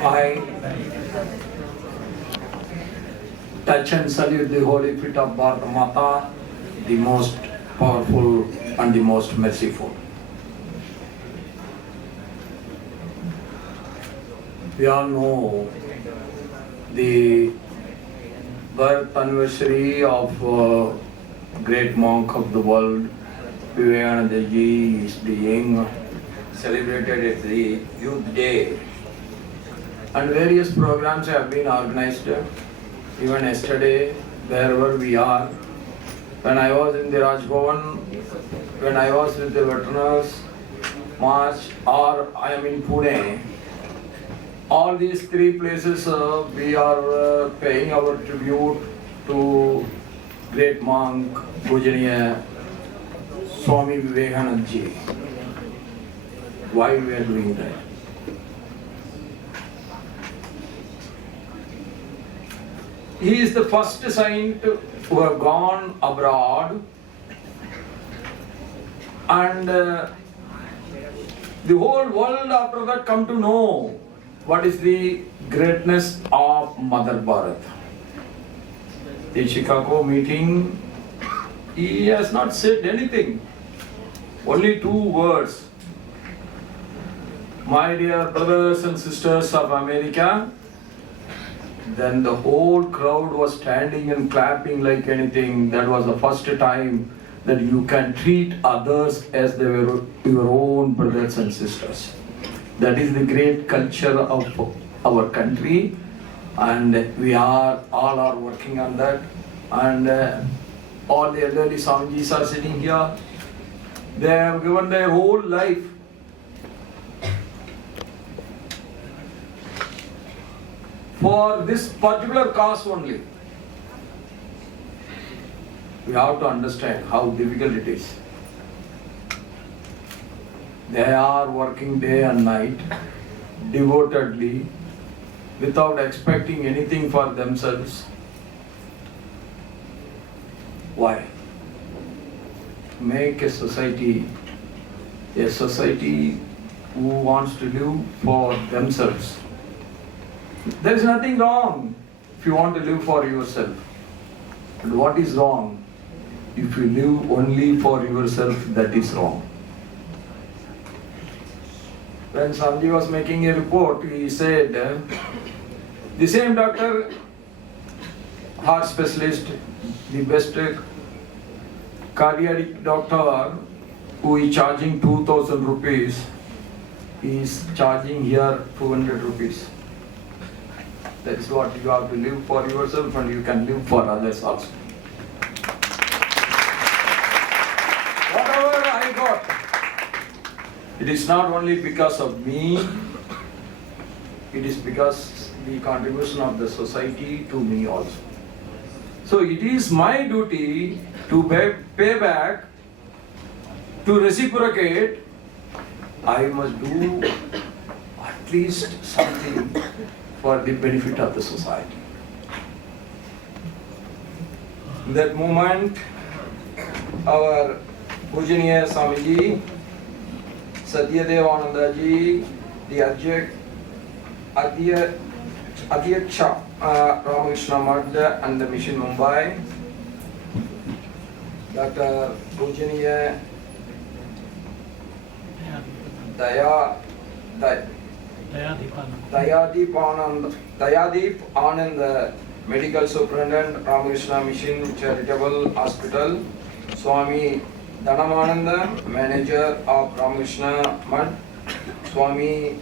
I touch and salute the holy feet of Bharata Mata, the most powerful and the most merciful. We all know the birth anniversary of great monk of the world, Vivekananda ji, is being celebrated at the Youth Day. And various programs have been organized. Even yesterday, wherever we are, when I was in the Raj Bhavan, when I was with the veterans march, or I am in Pune, all these three places we are paying our tribute to great monk, Pujaniya Swami Vivekananda ji. Why we are doing that? He is the first saint who have gone abroad, and the whole world after that come to know what is the greatness of Mother Bharat. The Chicago meeting, he has not said anything, only 2 words. My dear brothers and sisters of America. Then the whole crowd was standing and clapping like anything. That was the first time that you can treat others as they were your own brothers and sisters. That is the great culture of our country, and we all are working on that. And all the elderly Swamijis are sitting here. They have given their whole life for this particular cause only. We have to understand how difficult it is. They are working day and night, devotedly, without expecting anything for themselves. Why? Make a society who wants to live for themselves. There is nothing wrong if you want to live for yourself. But what is wrong? If you live only for yourself, that is wrong. When Swamiji was making a report, he said, the same doctor, heart specialist, the best cardiac doctor, who is charging 2,000 rupees, is charging here 200 rupees. That is what you have to live for yourself, and you can live for others also. Whatever I got, it is not only because of me, it is because the contribution of the society to me also. So it is my duty to pay back, to reciprocate. I must do at least something for the benefit of the society. In that moment, our Pujaniya Swamiji, Satyadevananda ji, the Adhyaksha Ramakrishna Math and the Mission Mumbai, Dr. Pujaniya Dayadhipananda, Medical Superintendent, Ramakrishna Mission Charitable Hospital, Swami Tannamananda, Manager of Ramakrishna Math, Swami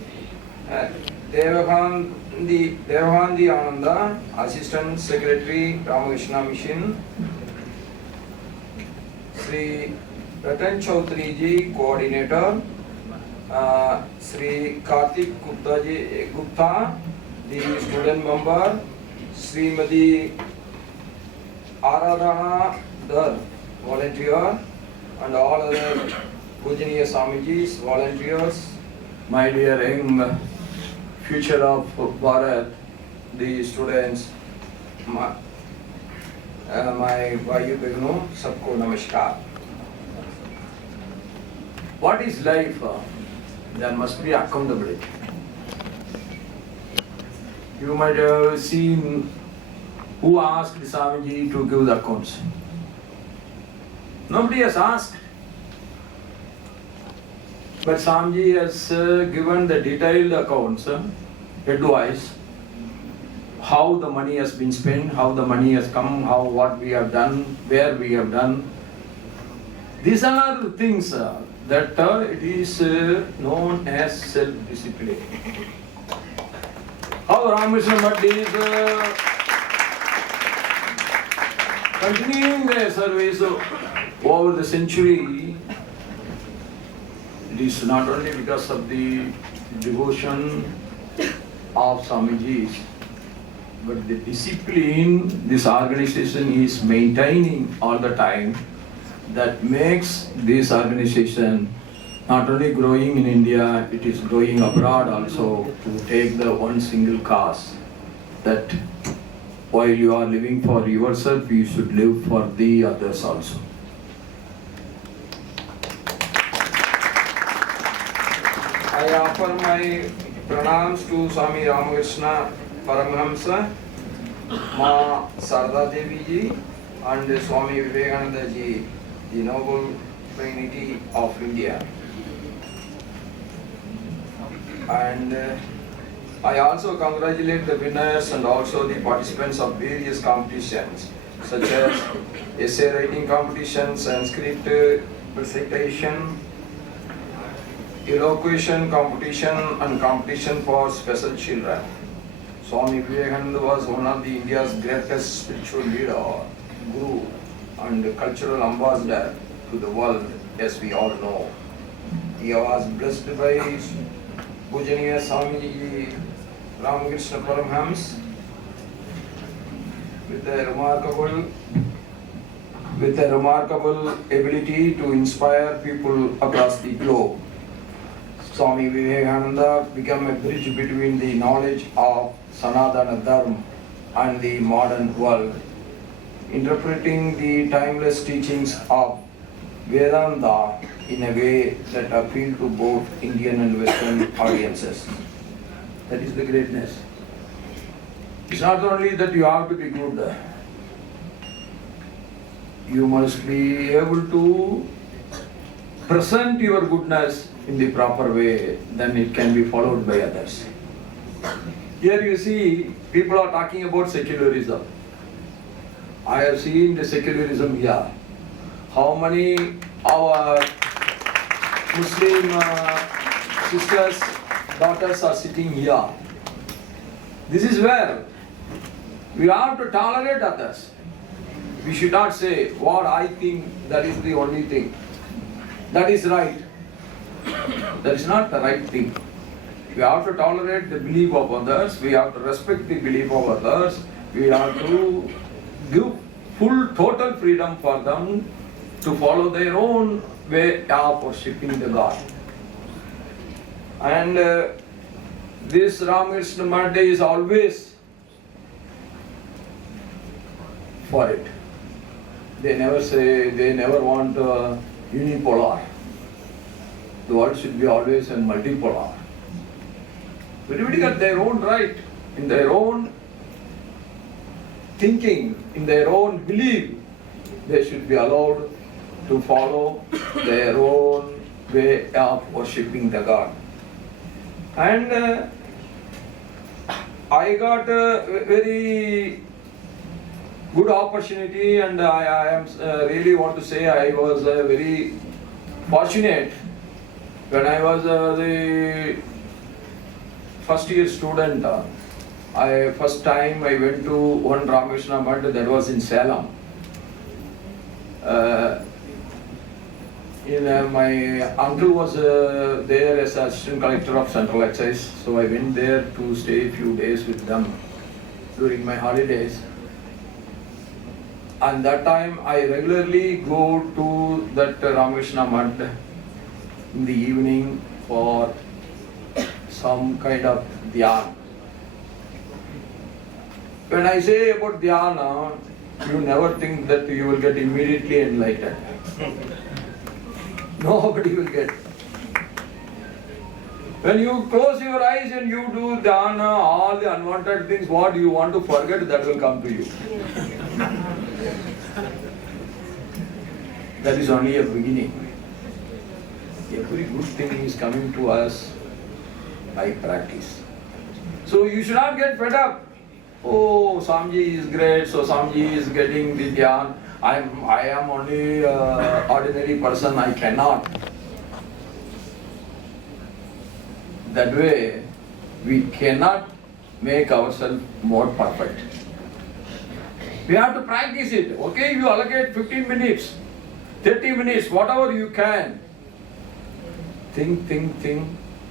Devakantyananda, Assistant Secretary, Ramakrishna Mission, Sri Ratan Chaudhary ji, Coordinator, Sri Karthik Gupta, the student member, Srimati Aradhana Dar, volunteer, and all other Pujaniya Swamijis, volunteers, my dear young future of Bharat, the students, my Vayu Begno, Sabko Namaskar. What is life? There must be accountability. You might have seen who asked Swamiji to give the accounts. Nobody has asked. But Swamiji has given the detailed accounts, advice, how the money has been spent, how the money has come, what we have done, where we have done. These are the things that it is known as self-discipline. How Ramakrishna Math is continuing their service over the century. It is not only because of the devotion of Swamijis, but the discipline this organization is maintaining all the time that makes this organization not only growing in India, it is growing abroad also, to take the one single cause that while you are living for yourself, you should live for the others also. I offer my pranams to Swami Ramakrishna Paramahamsa, Ma Sarda Devi ji, and Swami Vivekananda ji, the Noble Trinity of India. And I also congratulate the winners and also the participants of various competitions, such as essay writing competition, Sanskrit recitation, elocution competition, and competition for special children. Swami Vivekananda was one of the India's greatest spiritual leader, guru, and cultural ambassador to the world, as we all know. He was blessed by Pujaniya Swami Ramakrishna Paramhams with a remarkable ability to inspire people across the globe. Swami Vivekananda became a bridge between the knowledge of Sanatana Dharma and the modern world, interpreting the timeless teachings of Vedanta in a way that appealed to both Indian and Western audiences. That is the greatness. It's not only that you have to be good, you must be able to present your goodness in the proper way, then it can be followed by others. Here you see, people are talking about secularism. I have seen the secularism here. How many our Muslim sisters, daughters are sitting here. This is where we have to tolerate others. We should not say what I think, that is the only thing. That is right. That is not the right thing. We have to tolerate the belief of others, we have to respect the belief of others, we have to give full total freedom for them to follow their own way of worshipping the God. And this Ramakrishna Math is always for it. They never want unipolar. The world should be always in multipolar. Everybody got their own right, in their own thinking, in their own belief. They should be allowed to follow their own way of worshipping the God. And I got a very good opportunity, and I am really want to say I was very fortunate when I was the first year student. First time I went to one Ramakrishna Math, that was in Salem. My uncle was there as assistant collector of Central Excise, so I went there to stay a few days with them during my holidays. And that time I regularly go to that Ramakrishna Math in the evening for some kind of dhyana. When I say about dhyana, you never think that you will get immediately enlightened. Nobody will get. When you close your eyes and you do dhyana, all all the unwanted things, what you want to forget, that will come to you. That is only a beginning. Every good thing is coming to us by practice. So you should not get fed up. Oh, Swamiji is great, so Swamiji is getting the dhyan. I am only an ordinary person, I cannot. That way, we cannot make ourselves more perfect. We have to practice it. Okay, you allocate 15 minutes, 30 minutes, whatever you can. Think.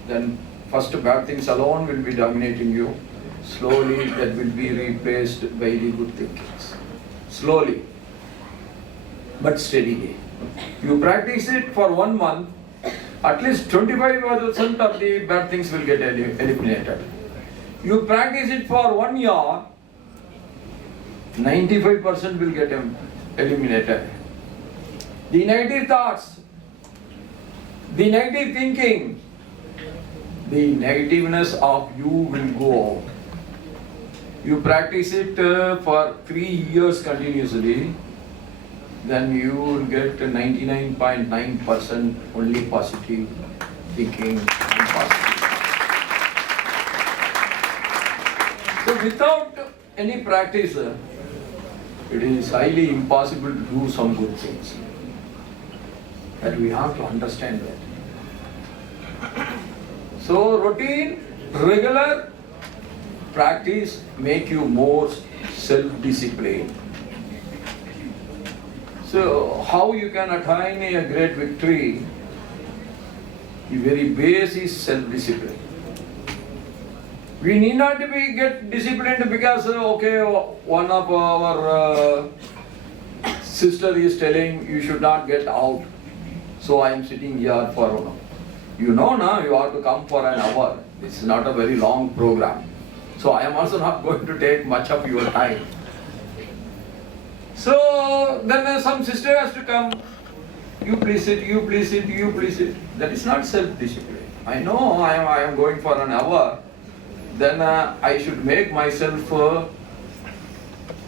Then first bad things alone will be dominating you. Slowly that will be replaced by the good thinkings. Slowly, but steadily. You practice it for 1 month, at least 25% of the bad things will get eliminated. You practice it for 1 year, 95% will get eliminated. The negative thoughts, the negative thinking, the negativeness of you will go out. You practice it for 3 years continuously, then you will get 99.9% only positive thinking and positive. So without any practice, it is highly impossible to do some good things. That we have to understand that. So routine, regular practice make you more self-disciplined. So how you can attain a great victory? The very base is self-discipline. We need not to get disciplined because one of our sister is telling you should not get out. So I am sitting here for now you have to come for an hour. This is not a very long program. So I am also not going to take much of your time. So then some sister has to come. You please sit. That is not self-discipline. I know I am going for an hour. Then I should make myself,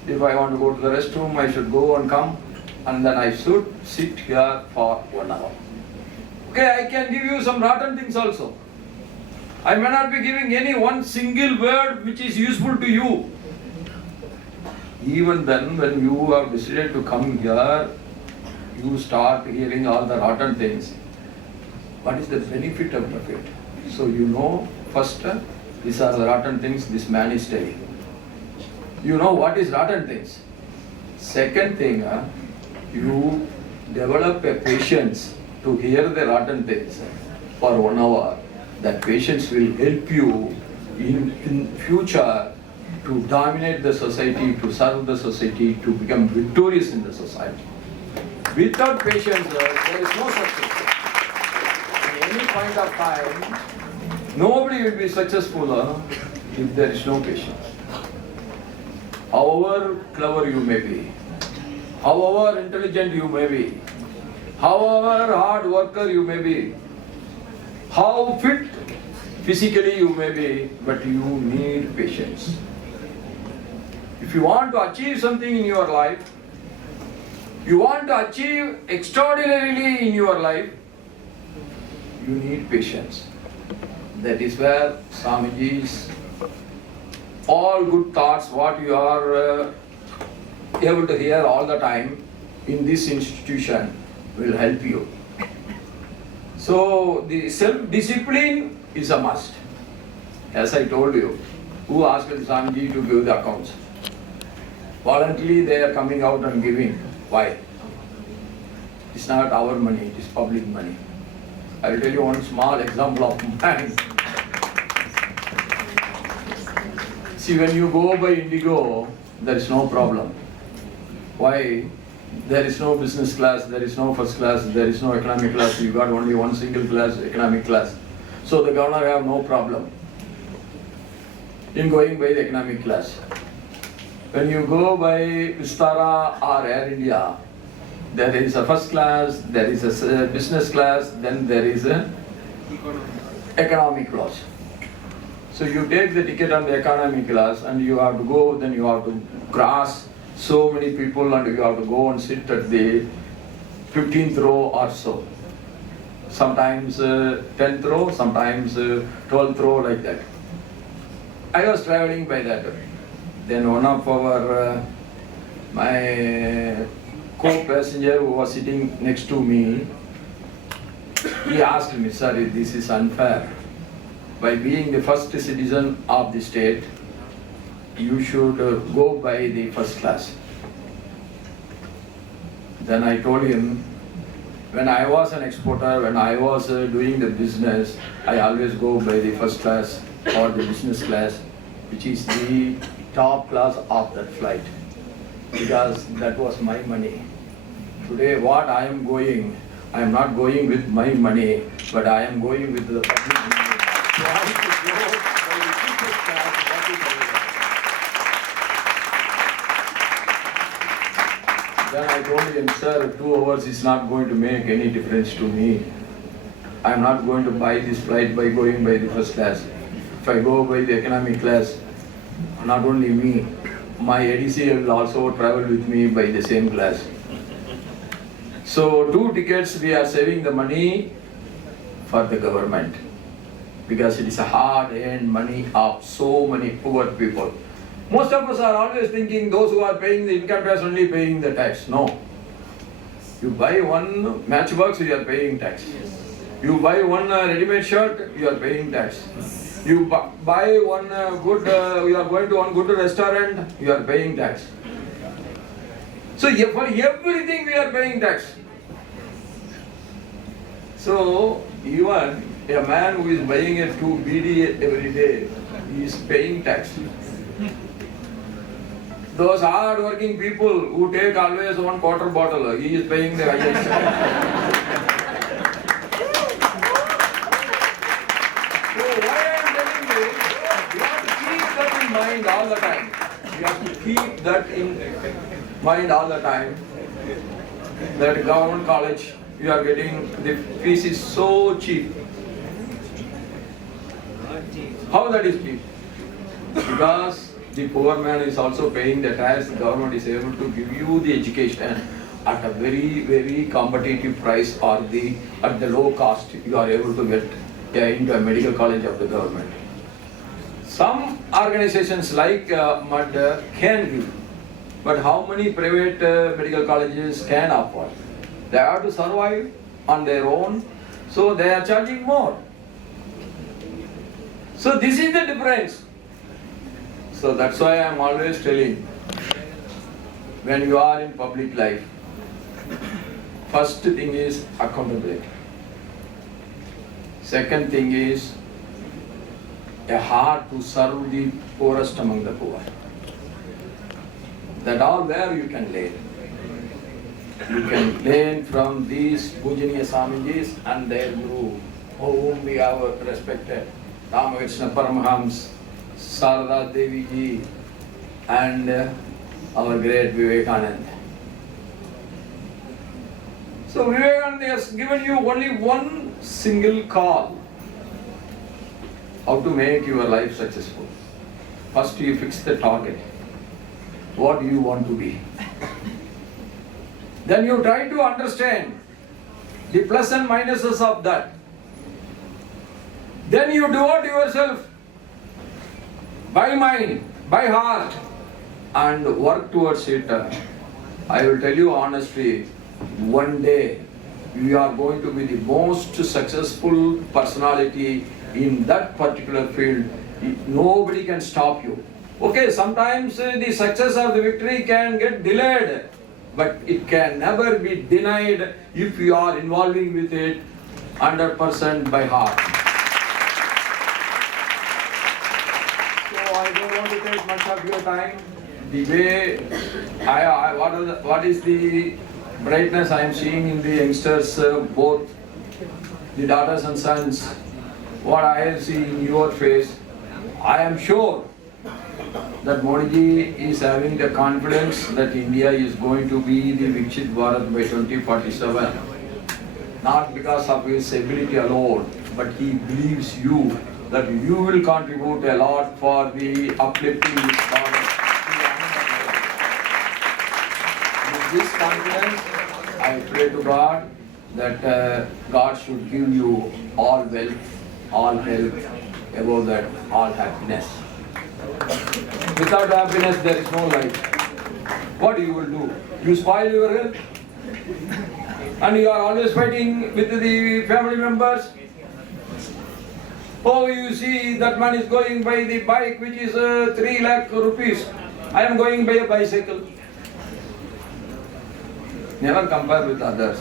if I want to go to the restroom, I should go and come. And then I should sit here for 1 hour. Okay, I can give you some rotten things also. I may not be giving any one single word which is useful to you. Even then, when you have decided to come here, you start hearing all the rotten things. What is the benefit of it? So you know, first, these are the rotten things this man is telling. You know what is rotten things. Second thing, you develop a patience to hear the rotten things for 1 hour. That patience will help you in future to dominate the society, to serve the society, to become victorious in the society. Without patience, there is no success. At any point of time, nobody will be successful if there is no patience. However clever you may be, however intelligent you may be, however hard worker you may be, how fit physically you may be, but you need patience. If you want to achieve something in your life, you want to achieve extraordinarily in your life, you need patience. That is where Swamijis, all good thoughts, what you are able to hear all the time in this institution will help you. So the self-discipline is a must. As I told you, who asked Swamiji to give the accounts? Voluntarily they are coming out and giving. Why? It's not our money, it is public money. I will tell you one small example of mine. See, when you go by Indigo, there is no problem. Why? There is no business class, there is no first class, there is no economic class. You got only one single class, economic class. So the governor have no problem in going by the economic class. When you go by Vistara or Air India, there is a first class, there is a business class, then there is a economic class. So you take the ticket on the economy class and you have to go, then you have to cross so many people and you have to go and sit at the 15th row or so. Sometimes 10th row, sometimes 12th row, like that. I was traveling by that way. Then one of our, my co-passenger who was sitting next to me, he asked me, "Sir, this is unfair. By being the first citizen of the state, you should go by the first class." Then I told him, when I was an exporter, when I was doing the business, I always go by the first class or the business class, which is the top class of that flight, because that was my money. Today what I am going, I am not going with my money, but I am going with the public money. So I have to go by the cheapest class, that is available. Then I told him, "Sir, 2 hours is not going to make any difference to me. I am not going to buy this flight by going by the first class. If I go by the economic class, not only me, my ADC will also travel with me by the same class." So 2 tickets, we are saving the money for the government, because it is a hard-earned money of so many poor people. Most of us are always thinking those who are paying the income tax only paying the tax. No. You buy one matchbox, you are paying tax. You buy one ready-made shirt, you are paying tax. You buy one you are going to one good restaurant, you are paying tax. So for everything we are paying tax. So even a man who is buying a 2 BD every day, he is paying tax. Those hard working people who take always 1/4 bottle, he is paying the highest. So why I am telling you, you have to keep that in mind all the time. You have to keep that in mind all the time. That government college, you are getting, the fees is so cheap. How that is cheap? Because the poor man is also paying the tax. The government is able to give you the education at a very, very competitive price, or at the low cost. You are able to get into a medical college of the government. Some organizations like MUD can give, but how many private medical colleges can afford? They have to survive on their own, so they are charging more. So this is the difference. So that's why I am always telling, when you are in public life, first thing is accountability. Second thing is a heart to serve the poorest among the poor. That all where you can learn. You can learn from these Pujaniya Swamijis and their guru, whom we have respected, Ramakrishna Paramahams, Sarada Devi ji, and our great Vivekananda. So Vivekananda has given you only one single call, how to make your life successful. First you fix the target. What do you want to be? Then you try to understand the plus and minuses of that. Then you devote yourself by mind, by heart, and work towards it. I will tell you honestly, one day you are going to be the most successful personality in that particular field. Nobody can stop you. Okay, sometimes the success of the victory can get delayed, but it can never be denied if you are involving with it 100% by heart. So I don't want to take much of your time. The way what is the brightness I am seeing in the youngsters, both the daughters and sons, what I have seen in your face, I am sure that Modi is having the confidence that India is going to be the Viksit Bharat by 2047. Not because of his ability alone, but he believes you that you will contribute a lot for the uplifting this God. With this confidence, I pray to God that God should give you all wealth, all health, above that, all happiness. Without happiness, there is no life. What you will do? You spoil your health, and you are always fighting with the family members. Oh, you see that man is going by the bike which is 3 lakh rupees. I am going by a bicycle. Never compare with others.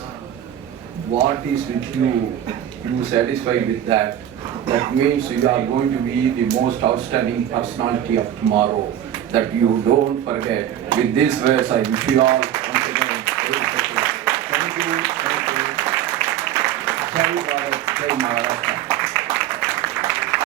What is with you? You satisfied with that. That means you are going to be the most outstanding personality of tomorrow. That you don't forget. With this verse, I wish you all once again very special. Thank you. Jai Bharat, Jai Maharashtra.